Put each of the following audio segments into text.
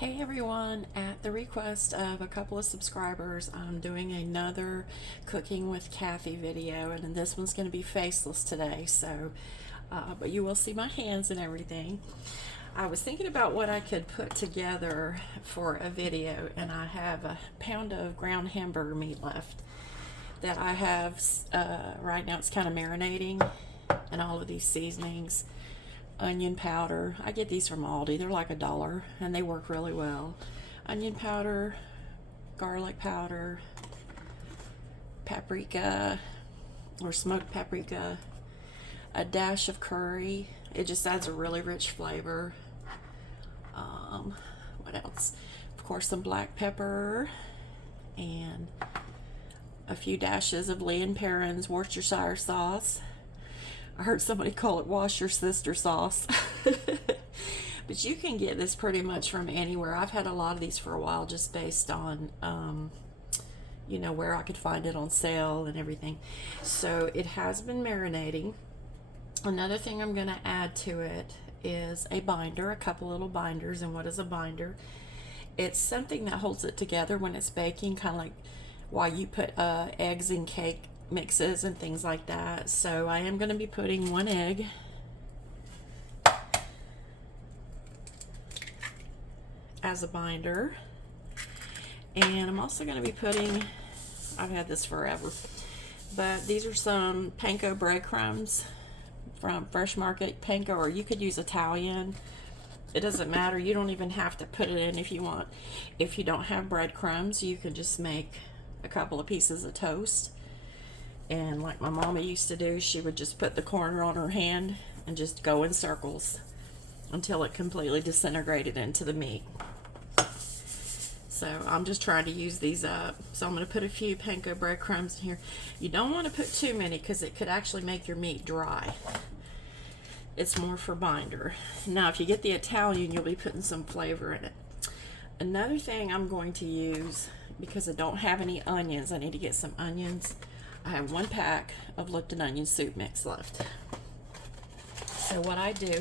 Hey everyone, at the request of a couple of subscribers, I'm doing another cooking with Kathy video, and this one's going to be faceless today, but you will see my hands and everything. I was thinking about what I could put together for a video, and I have a pound of ground hamburger meat left that I have right now. It's kind of marinating, and all of these seasonings, onion powder. I get these from Aldi. They're like $1 and they work really well. Onion powder, garlic powder, paprika or smoked paprika, a dash of curry. It just adds a really rich flavor. What else? Of course, some black pepper and a few dashes of Lee and Perrin's Worcestershire sauce. I heard somebody call it wash your sister sauce. But you can get this pretty much from anywhere. I've had a lot of these for a while just based on, where I could find it on sale and everything. So it has been marinating. Another thing I'm going to add to it is a binder, a couple little binders. And what is a binder? It's something that holds it together when it's baking, kind of like while you put eggs in cake mixes and things like that. So I am going to be putting 1 egg as a binder, and I'm also going to be putting, I've had this forever, but these are some panko breadcrumbs from Fresh Market. Panko, or you could use Italian, it doesn't matter. You don't even have to put it in if you want. If you don't have breadcrumbs, you can just make a couple of pieces of toast. And like my mama used to do, she would just put the corner on her hand and just go in circles until it completely disintegrated into the meat. So I'm just trying to use these up. So I'm going to put a few panko breadcrumbs in here. You don't want to put too many because it could actually make your meat dry. It's more for binder. Now if you get the Italian, you'll be putting some flavor in it. Another thing I'm going to use, because I don't have any onions, I need to get some onions. I have 1 pack of Lipton onion soup mix left. So what I do,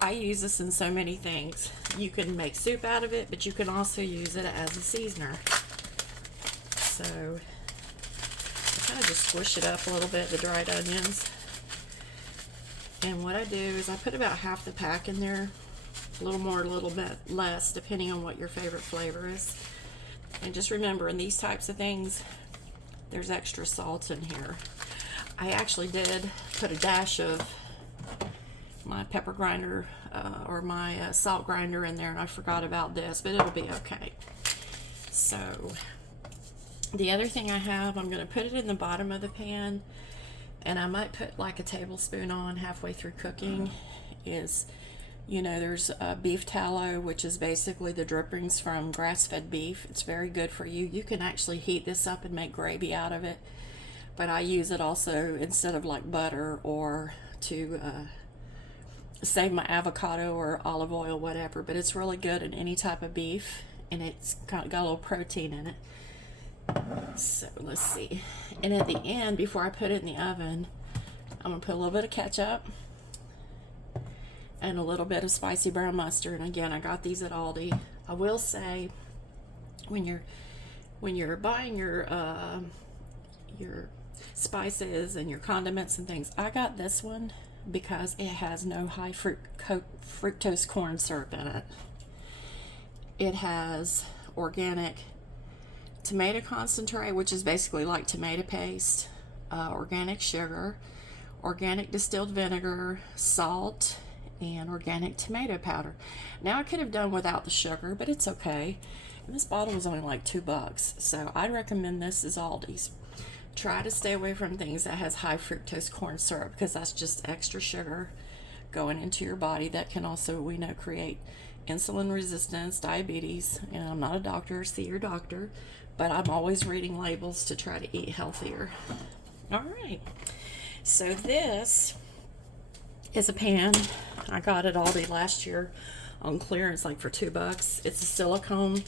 I use this in so many things. You can make soup out of it, but you can also use it as a seasoner. So I kind of just squish it up a little bit, the dried onions. And what I do is I put about half the pack in there, a little more, a little bit less, depending on what your favorite flavor is. And just remember, in these types of things, there's extra salt in here. I actually did put a dash of my pepper grinder or my salt grinder in there, and I forgot about this, but it'll be okay. So the other thing I have, I'm going to put it in the bottom of the pan, and I might put like a tablespoon on halfway through cooking, is, there's beef tallow, which is basically the drippings from grass-fed beef. It's very good for you. You can actually heat this up and make gravy out of it, but I use it also instead of like butter, or to save my avocado or olive oil, whatever. But it's really good in any type of beef, and it's got a little protein in it. So let's see. And at the end, before I put it in the oven, I'm gonna put a little bit of ketchup and a little bit of spicy brown mustard. And again, I got these at Aldi. I will say, when you're buying your spices and your condiments and things, I got this one because it has no high fructose corn syrup in it. It has organic tomato concentrate, which is basically like tomato paste, organic sugar, organic distilled vinegar, salt, and organic tomato powder. Now I could have done without the sugar, but it's okay. And this bottle was only like $2, so I'd recommend this as Aldi's. Try to stay away from things that has high fructose corn syrup, because that's just extra sugar going into your body that can also, we know, create insulin resistance, diabetes. And I'm not a doctor, see your doctor, but I'm always reading labels to try to eat healthier. All right, so this is a pan. I got it Aldi last year on clearance, like for $2. It's a silicone.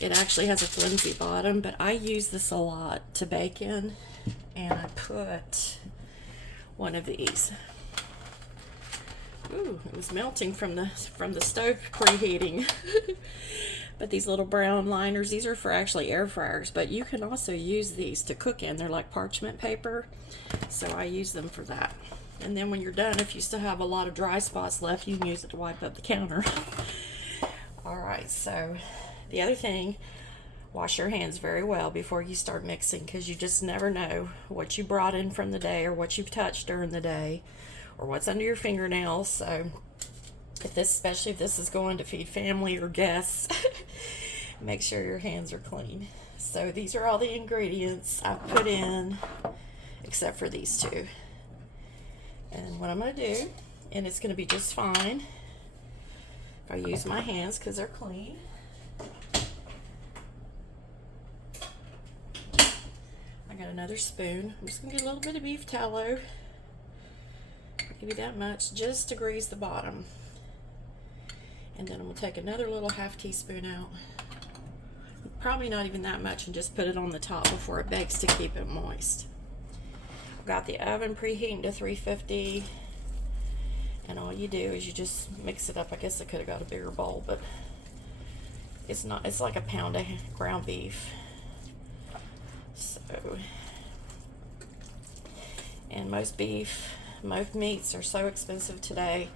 It actually has a flimsy bottom, but I use this a lot to bake in, and I put one of these Ooh, it was melting from the stove preheating. But these little brown liners, these are for actually air fryers, but you can also use these to cook in. They're like parchment paper, so I use them for that. And then when you're done, if you still have a lot of dry spots left, you can use it to wipe up the counter. All right, so the other thing, wash your hands very well before you start mixing, because you just never know what you brought in from the day or what you've touched during the day or what's under your fingernails. So especially if this is going to feed family or guests, make sure your hands are clean. So these are all the ingredients I've put in, except for these two. And what I'm going to do, and it's going to be just fine if I use my hands because they're clean. I got another spoon. I'm just going to get a little bit of beef tallow. Maybe that much, just to grease the bottom. And then I'm going to take another little half teaspoon out. Probably not even that much, and just put it on the top before it bakes to keep it moist. I've got the oven preheating to 350. And all you do is you just mix it up. I guess I could have got a bigger bowl, but it's not. It's like a pound of ground beef. So, and most meats are so expensive today.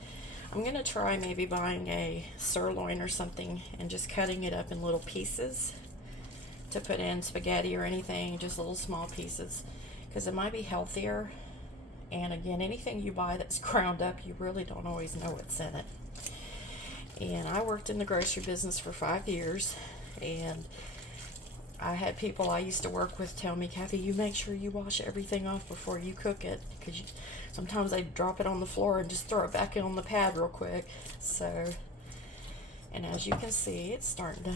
I'm going to try maybe buying a sirloin or something and just cutting it up in little pieces to put in spaghetti or anything, just little small pieces, because it might be healthier. And again, anything you buy that's ground up, you really don't always know what's in it. And I worked in the grocery business for 5 years, and I had people I used to work with tell me, Kathy, you make sure you wash everything off before you cook it, because sometimes they drop it on the floor and just throw it back in on the pad real quick. So, and as you can see, it's starting to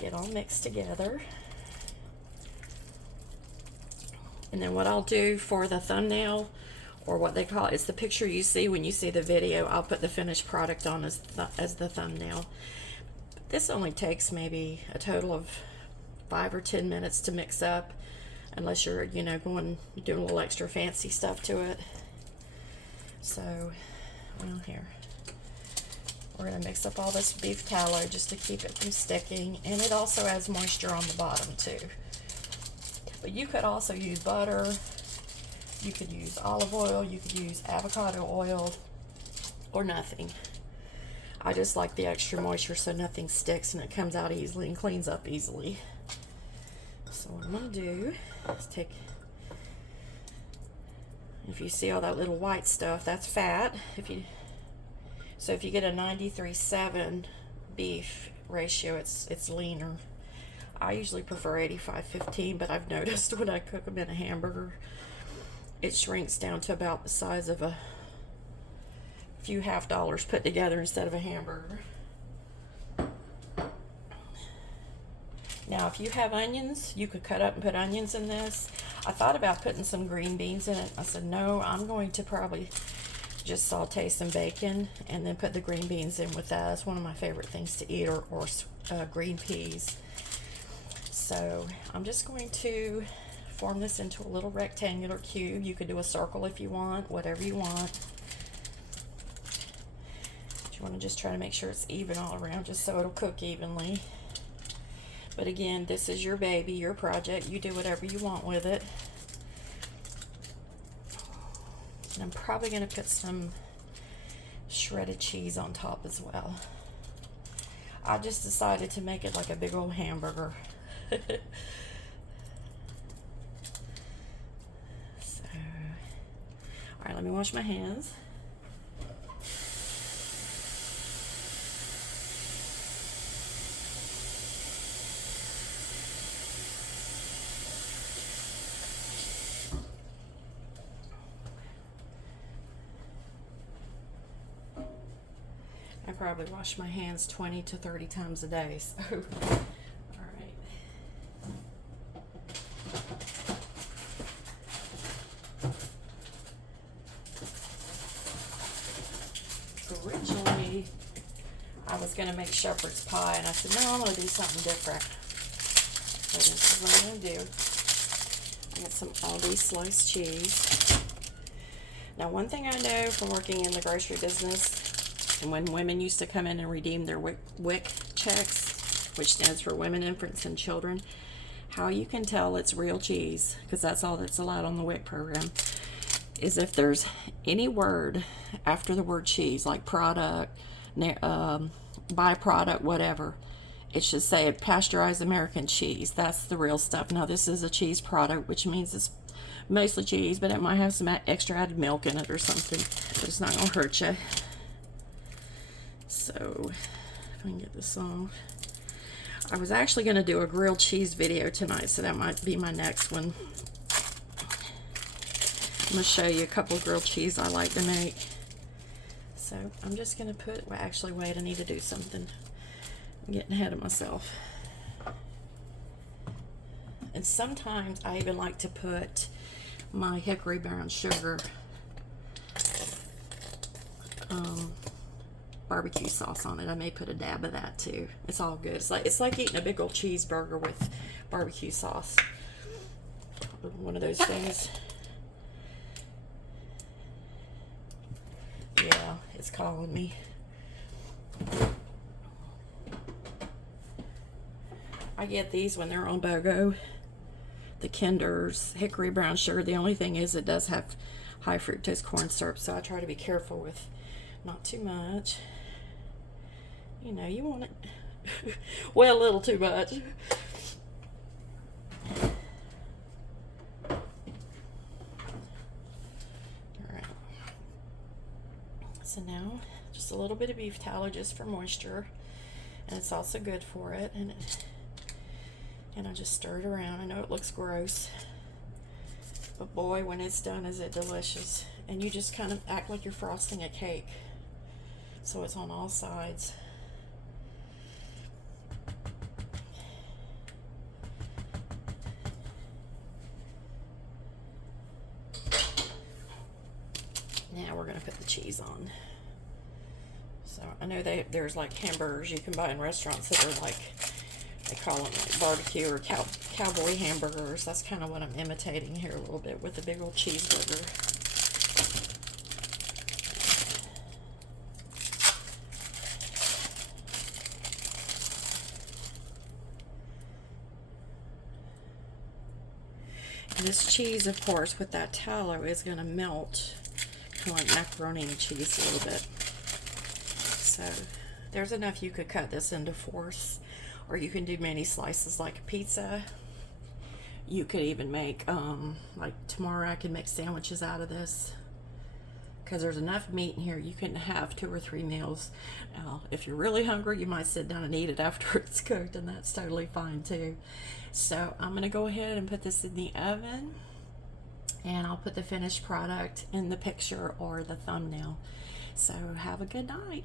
get all mixed together. And then what I'll do for the thumbnail, or what they call it, it's the picture you see when you see the video, I'll put the finished product on as the thumbnail. This only takes maybe a total of 5 or 10 minutes to mix up, unless you're, doing a little extra fancy stuff to it. So, well, here. We're going to mix up all this beef tallow just to keep it from sticking, and it also adds moisture on the bottom too. But you could also use butter, you could use olive oil, you could use avocado oil, or nothing. I just like the extra moisture so nothing sticks and it comes out easily and cleans up easily. So what I'm going to do is take, if you see all that little white stuff, that's fat. So if you get a 93:7 beef ratio, it's leaner. I usually prefer 85:15, but I've noticed when I cook them in a hamburger, it shrinks down to about the size of a few half dollars put together instead of a hamburger. Now, if you have onions, you could cut up and put onions in this. I thought about putting some green beans in it. I said, no, I'm going to probably just saute some bacon and then put the green beans in with that. It's one of my favorite things to eat, or green peas. So I'm just going to form this into a little rectangular cube. You could do a circle if you want, whatever you want. You want to just try to make sure it's even all around, just so it'll cook evenly. But again, this is your baby, your project. You do whatever you want with it. And I'm probably going to put some shredded cheese on top as well. I just decided to make it like a big old hamburger. So, all right, let me wash my hands. I probably wash my hands 20 to 30 times a day, so originally I was going to make shepherd's pie, and I said, no, I'm going to do something different. So this is what I'm going to do. I got some Aldi sliced cheese. Now, one thing I know from working in the grocery business, and when women used to come in and redeem their WIC checks, which stands for Women, Infants, and Children, how you can tell it's real cheese, because that's all that's allowed on the WIC program, is if there's any word after the word cheese, like product, byproduct, whatever, it should say pasteurized American cheese. That's the real stuff. Now, this is a cheese product, which means it's mostly cheese, but it might have some extra added milk in it or something, but it's not going to hurt you. So, if I can get this off. I was actually going to do a grilled cheese video tonight, so that might be my next one. I'm going to show you a couple of grilled cheese I like to make. So I'm just going to put, well, actually, wait, I need to do something. I'm getting ahead of myself. And sometimes I even like to put my hickory brown sugar barbecue sauce on it. I may put a dab of that too. It's all good. It's like eating a big old cheeseburger with barbecue sauce. One of those things. Yeah, it's calling me. I get these when they're on BOGO. The Kinder's hickory brown sugar. The only thing is it does have high fructose corn syrup, so I try to be careful with not too much. You know, you want it well, a little too much. Alright. So now, just a little bit of beef tallow just for moisture. And it's also good for it. And I just stir it around. I know it looks gross, but boy, when it's done, is it delicious. And you just kind of act like you're frosting a cake, so it's on all sides. Now we're going to put the cheese on. So I know there's like hamburgers you can buy in restaurants that are like, they call them like barbecue or cowboy hamburgers. That's kind of what I'm imitating here a little bit with a big old cheeseburger. And this cheese, of course, with that tallow is going to melt, kind of like macaroni and cheese a little bit. So there's enough you could cut this into fourths, or you can do mini slices like a pizza. You could even make, like tomorrow I can make sandwiches out of this, because there's enough meat in here you can have 2 or 3 meals. Now, if you're really hungry, you might sit down and eat it after it's cooked, and that's totally fine too. So I'm going to go ahead and put this in the oven, and I'll put the finished product in the picture or the thumbnail. So have a good night.